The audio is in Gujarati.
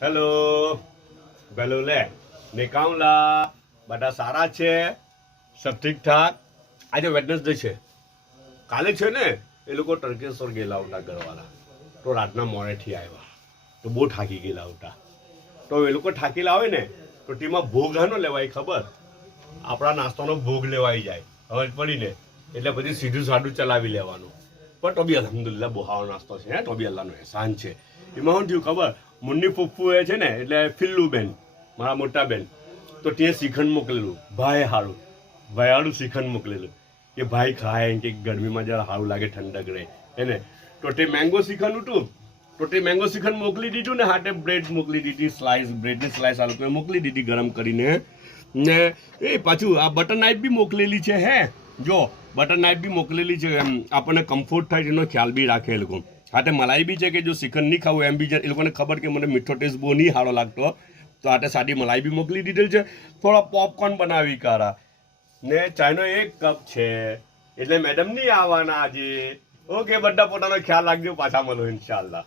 હેલો બેલો લે ને કાઉલા બધા સારા છે સબ ઠીક ઠાક આજે વેડનસડે છે કાલે છે ને એ લોકો ટર્કેશ્વર ગયેલા હતા ઘરવાળા તો રાતના મોડેથી આવ્યા તો બહુ થાકી ગયેલા હતા તો એ લોકો થાકેલા આવે ને તો તેમાં ભોગ હાનો લેવાય ખબર આપણા નાસ્તાનો ભોગ લેવાઈ જાય હવે પડીને એટલે પછી સીધું સાદું ચલાવી લેવાનું પણ તો બી અલહમદુલિલ્લાહ બહુ સારો નાસ્તો છે હે તો બી અલ્લાહનો એહસાન છે એમાં શું થયું ખબર મુન્ની ફુફ્ફુ એ છે ને એટલે ફિલ્લુબેન મારા મોટા બેન તો તે શ્રીખંડ મોકલેલું ભાઈ સારું ભાઈવાળું શ્રીખંડ મોકલેલું કે ભાઈ ખાય કે ગરમીમાં જરા સારું લાગે ઠંડક રહે એને તો તે મેંગો શ્રીખંડ હતું તો તે મેંગો શ્રીખંડ મોકલી દીધું ને હાટે બ્રેડ મોકલી દીધી સ્લાઇસ બ્રેડની સ્લાઇસ આ લોકોએ મોકલી દીધી ગરમ કરીને ને એ પાછું આ બટર નાઇફ બી મોકલેલી છે હે જો બટર નાઇફ બી મોકલેલી છે એમ આપણને કમ્ફર્ટ થાય એનો ખ્યાલ બી રાખે એ લોકો હાટે મલાઈ બી છે કે જો શ્રીખંડ નહીં ખાવું એમ બી એ લોકોને ખબર કે મને મીઠો ટેસ્ટ બહુ નહીં સારો લાગતો તો હાટે સાદી મલાઈ બી મોકલી દીધેલ છે થોડા પોપકોર્ન બનાવી કાઢા ને ચાયનો 1 કપ છે એટલે મેડમ નહીં આવવાના આજે ઓકે બધા પોતાનો ખ્યાલ રાખજો પાછા મળો ઇન્શાલ્લાહ